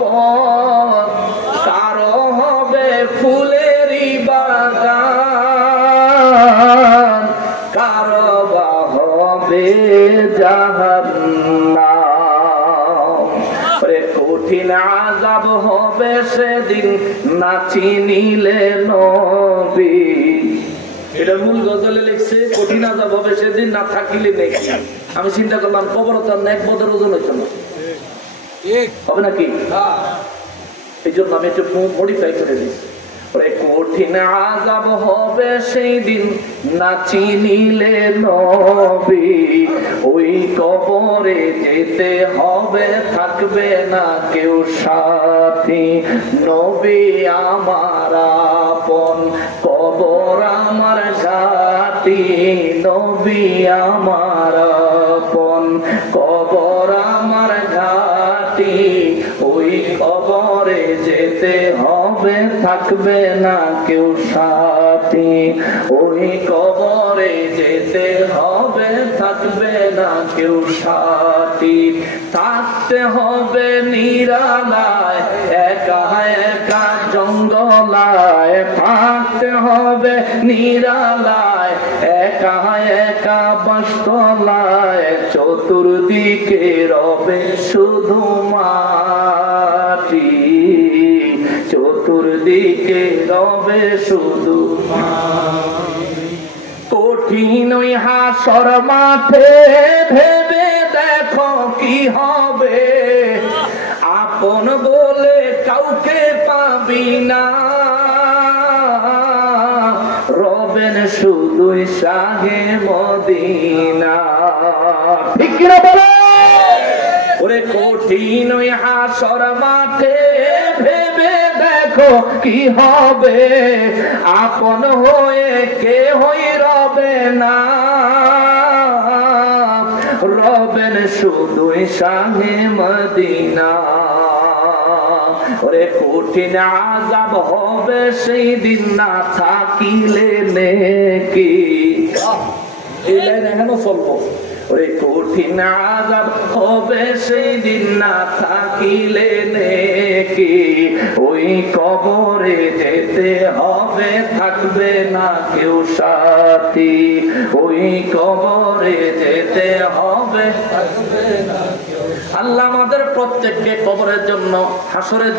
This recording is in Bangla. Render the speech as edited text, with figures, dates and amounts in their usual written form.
পথ, কারো হবে ফুলেরই বাগান, কারো বা হবে জাহান্নাম। কঠিন আযাব হবে সেদিন না চিনিলে নবী। এটা মূল গজলে লিখছে কঠিন আযাব হবে সেদিন না থাকিলে নেকি। আমি চিন্তা করলাম কবর তো নেক বদের ওজন হইতো না, হবে নাকি? এই জন্য আমি একটু মডিফাই করে দিচ্ছি। কঠিন আযাব হবে সেই দিন না চিনিলে নবী, ওই কবরে যেতে হবে থাকবে না কেউ সাথী। নবী আমার আপন কবর আমার ঘাটি, নবী আমার আপন কবর আমার ঘাটি, ওই কবরে যেতে হবে থাকবে না কেউ সাথী, ওই কবরে যেতে হবে থাকবে না কেউ সাথী। থাকতে হবে নিরালায় একা একা জঙ্গলায়, থাকতে হবে নিরালায় একা একা বাসতলায়, চতুর্দিকে রবে শুধু মাটি, চতুর্দিকে রবে শুধু কঠিন ওই হাসর মাঠে ভেবে দেখো কি হবে, আপন বলে কাউকে পাবি না, রবেন শুধুই শাহে মদিনা। ঠিক কিনা বলে? ওরে কঠিন ওই হাসর মাঠে ভেবে দেখো কি হবে, আপন হয়ে কে হই রবে না, রবেন শুধুই শাহে মদিনা। ওরে কঠিন আযাব হবে সেই দিন না থাকিলে নেকি। এই লাইন এখনো চলবো। ওরে কঠিন আযাব হবে সেই দিন না থাকিলে নেকি, ওই কবরে যেতে হবে থাকবে না কেউ সাথী, ওই কবরে যেতে হবে থাকবে না কেউ। আল্লাহ আমাদের প্রত্যেককে কবরের জন্য হাসরের